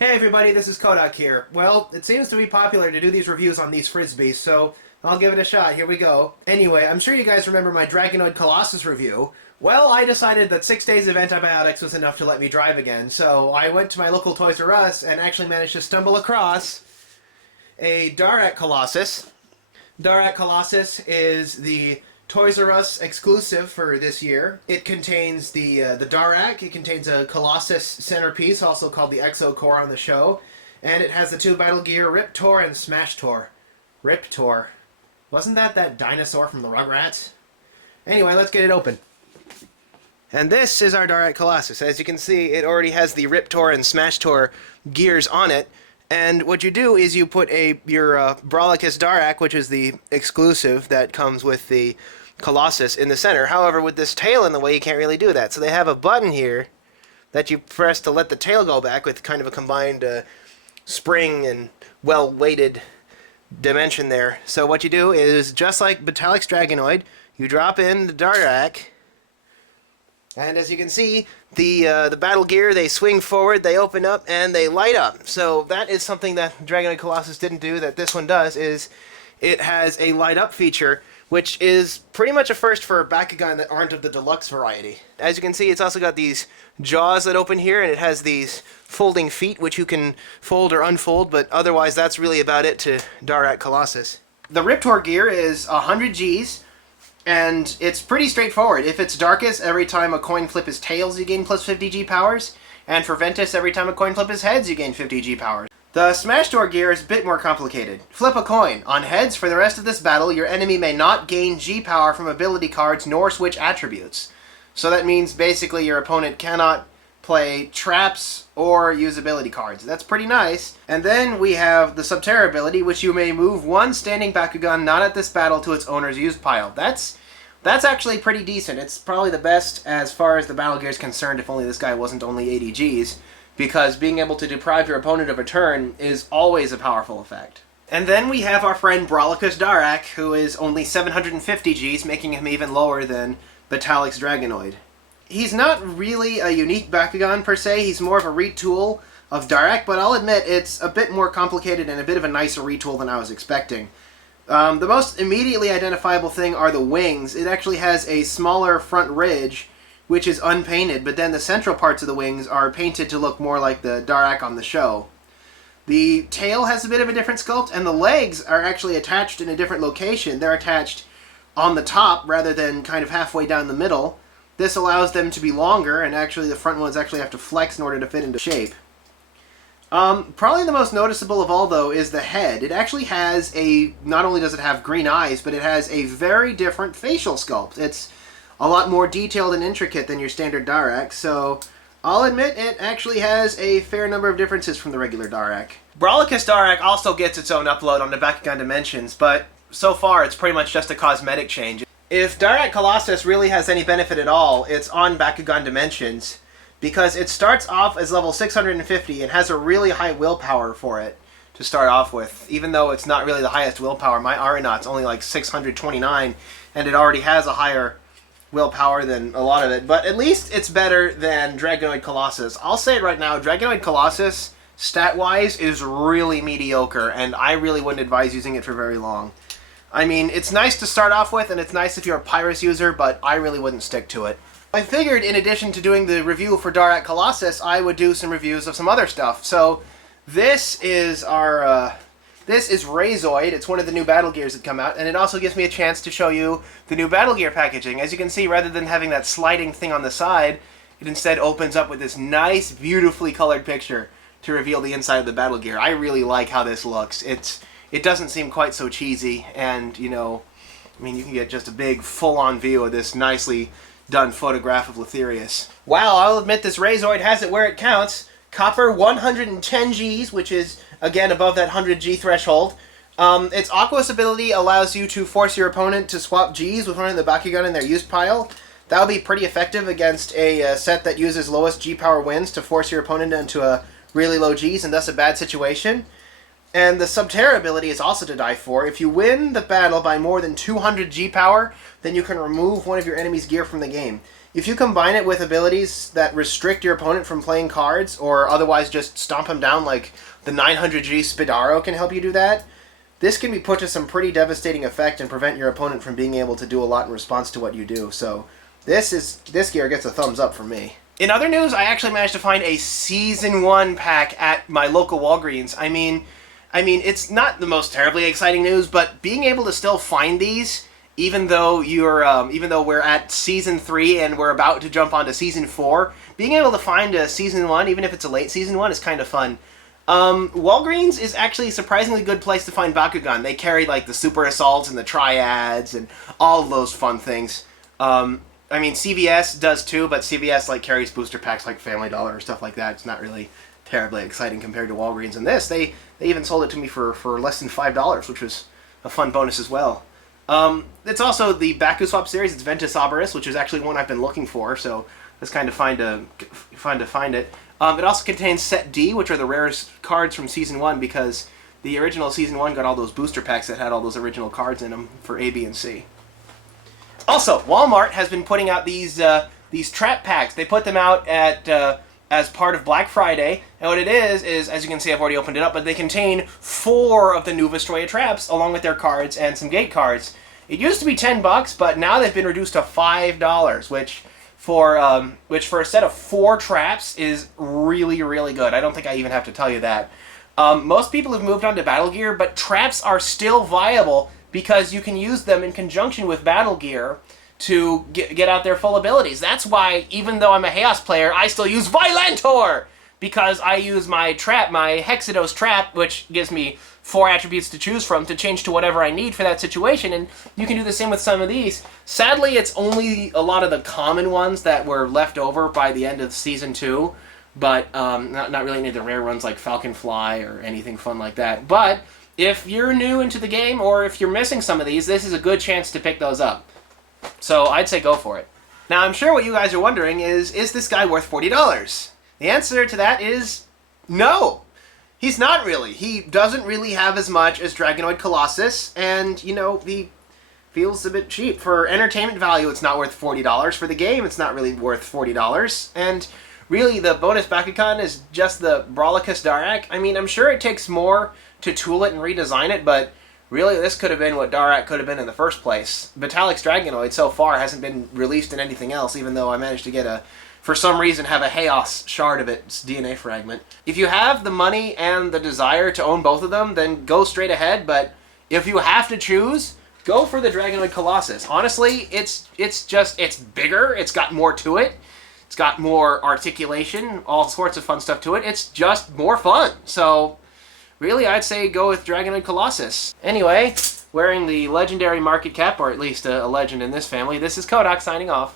Hey everybody, this is Kohdok here. Well, it seems to be popular to do these reviews on these Frisbees, so I'll give it a shot. Here we go. Anyway, I'm sure you guys remember my Dragoid Colossus review. Well, I decided that 6 days of antibiotics was enough to let me drive again, so I went to my local Toys R Us and actually managed to stumble across a Dharak Colossus. Dharak Colossus is the Toys R Us exclusive for this year. It contains the Darak. It contains a Colossus centerpiece, also called the Exo Core on the show, and it has the two Battle Gear Riptor and Smashtor. Riptor. Wasn't that dinosaur from the Rugrats? Anyway, let's get it open. And this is our Dharak Colossus. As you can see, it already has the Riptor and Smashtor gears on it. And what you do is you put your Brollicus Darak, which is the exclusive that comes with the Colossus, in the center. However, with this tail in the way, you can't really do that. So they have a button here that you press to let the tail go back with kind of a combined spring and well-weighted dimension there. So what you do is, just like Batalix Dragoid, you drop in the Darak, and as you can see, the battle gear, they swing forward, they open up, and they light up. So that is something that Dragoid Colossus didn't do that this one does, is it has a light up feature, which is pretty much a first for a Bakugan that aren't of the deluxe variety. As you can see, it's also got these jaws that open here, and it has these folding feet, which you can fold or unfold, but otherwise that's really about it to Dharak Colossus. The Riptor gear is 100 Gs, and it's pretty straightforward. If it's Darkus, every time a coin flip is tails, you gain plus 50 G powers, and for Ventus, every time a coin flip is heads, you gain 50 G powers. The Smashtor gear is a bit more complicated. Flip a coin. On heads, for the rest of this battle, your enemy may not gain G power from ability cards nor switch attributes. So that means basically your opponent cannot play traps or use ability cards. That's pretty nice. And then we have the Subterra ability, which you may move one standing Bakugan not at this battle to its owner's use pile. That's actually pretty decent. It's probably the best as far as the battle gear is concerned, if only this guy wasn't only 80 Gs. Because being able to deprive your opponent of a turn is always a powerful effect. And then we have our friend Brollicus Darak, who is only 750 Gs, making him even lower than Batalix Dragoid. He's not really a unique Bakugan per se, he's more of a retool of Darak, but I'll admit it's a bit more complicated and a bit of a nicer retool than I was expecting. The most immediately identifiable thing are the wings. It actually has a smaller front ridge, which is unpainted, but then the central parts of the wings are painted to look more like the Darak on the show. The tail has a bit of a different sculpt, and the legs are actually attached in a different location. They're attached on the top rather than kind of halfway down the middle. This allows them to be longer, and actually the front ones actually have to flex in order to fit into shape. Probably the most noticeable of all, though, is the head. It actually has not only does it have green eyes, but it has a very different facial sculpt. It's a lot more detailed and intricate than your standard Darak, so I'll admit it actually has a fair number of differences from the regular Darak. Brollicus Darak also gets its own upload on the Bakugan Dimensions, but so far it's pretty much just a cosmetic change. If Dharak Colossus really has any benefit at all, it's on Bakugan Dimensions, because it starts off as level 650 and has a really high willpower for it to start off with. Even though it's not really the highest willpower, my Aeronaut's only like 629, and it already has a higher willpower than a lot of it, but at least it's better than Dragoid Colossus. I'll say it right now, Dragoid Colossus, stat-wise, is really mediocre, and I really wouldn't advise using it for very long. I mean, it's nice to start off with, and it's nice if you're a Pyrus user, but I really wouldn't stick to it. I figured, in addition to doing the review for Dharak Colossus, I would do some reviews of some other stuff. So, this is Razoid. It's one of the new battle gears that come out, and it also gives me a chance to show you the new battle gear packaging. As you can see, rather than having that sliding thing on the side, it instead opens up with this nice, beautifully colored picture to reveal the inside of the battle gear. I really like how this looks. It doesn't seem quite so cheesy, and, you know, I mean, you can get just a big, full-on view of this nicely done photograph of Letherius. Wow, I'll admit this Razoid has it where it counts. Copper 110 Gs, which is, again, above that 100 G threshold. Its Aquos ability allows you to force your opponent to swap Gs with one of the Bakugan in their use pile. That would be pretty effective against a set that uses lowest G power wins to force your opponent into a really low Gs and thus a bad situation. And the Subterra ability is also to die for. If you win the battle by more than 200 G power, then you can remove one of your enemy's gear from the game. if you combine it with abilities that restrict your opponent from playing cards, or otherwise just stomp him down like the 900G Spidaro can help you do that, this can be put to some pretty devastating effect and prevent your opponent from being able to do a lot in response to what you do. So this gear gets a thumbs up from me. In other news, I actually managed to find a Season 1 pack at my local Walgreens. I mean, it's not the most terribly exciting news, but being able to still find these, even though we're at Season 3 and we're about to jump onto Season 4, being able to find a Season 1, even if it's a late Season 1, is kind of fun. Walgreens is actually a surprisingly good place to find Bakugan. They carry, like, the Super Assaults and the Triads and all of those fun things. I mean, CVS does too, but CVS, like, carries booster packs like Family Dollar or stuff like that. It's not really terribly exciting compared to Walgreens. And this, they even sold it to me for less than $5, which was a fun bonus as well. It's also the Baku Swap series. It's Ventus Oberus, which is actually one I've been looking for, so it's kind of fun to find it. It also contains Set D, which are the rarest cards from Season 1, because the original Season 1 got all those booster packs that had all those original cards in them for A, B, and C. Also, Walmart has been putting out these trap packs. They put them out at as part of Black Friday, and what it is, as you can see, I've already opened it up, but they contain 4 of the new Vestroya traps, along with their cards and some gate cards. It used to be $10, but now they've been reduced to $5, which for a set of 4 traps is really, really good. I don't think I even have to tell you that. Most people have moved on to Battle Gear, but traps are still viable because you can use them in conjunction with Battle Gear to get out their full abilities. That's why, even though I'm a Chaos player, I still use Violentor! Because I use my trap, my Hexados trap, which gives me 4 attributes to choose from to change to whatever I need for that situation, and you can do the same with some of these. Sadly, it's only a lot of the common ones that were left over by the end of Season 2, but not really any of the rare ones like Falcon Fly or anything fun like that. But if you're new into the game, or if you're missing some of these, this is a good chance to pick those up. So I'd say go for it. Now, I'm sure what you guys are wondering is this guy worth $40? The answer to that is no. He's not really. He doesn't really have as much as Dragonoid Colossus, and, you know, he feels a bit cheap. For entertainment value, it's not worth $40. For the game, it's not really worth $40. And really, the bonus Bakugan is just the Brawlicus Darak. I mean, I'm sure it takes more to tool it and redesign it, but really, this could have been what Darak could have been in the first place. Vitalik's Dragonoid so far hasn't been released in anything else, even though I managed to for some reason, have a Chaos shard of its DNA fragment. If you have the money and the desire to own both of them, then go straight ahead, but if you have to choose, go for the Dragonoid Colossus. Honestly, it's bigger, it's got more to it, it's got more articulation, all sorts of fun stuff to it. It's just more fun. So really, I'd say go with Dragonoid Colossus. Anyway, wearing the legendary market cap, or at least a legend in this family, this is Kohdok signing off.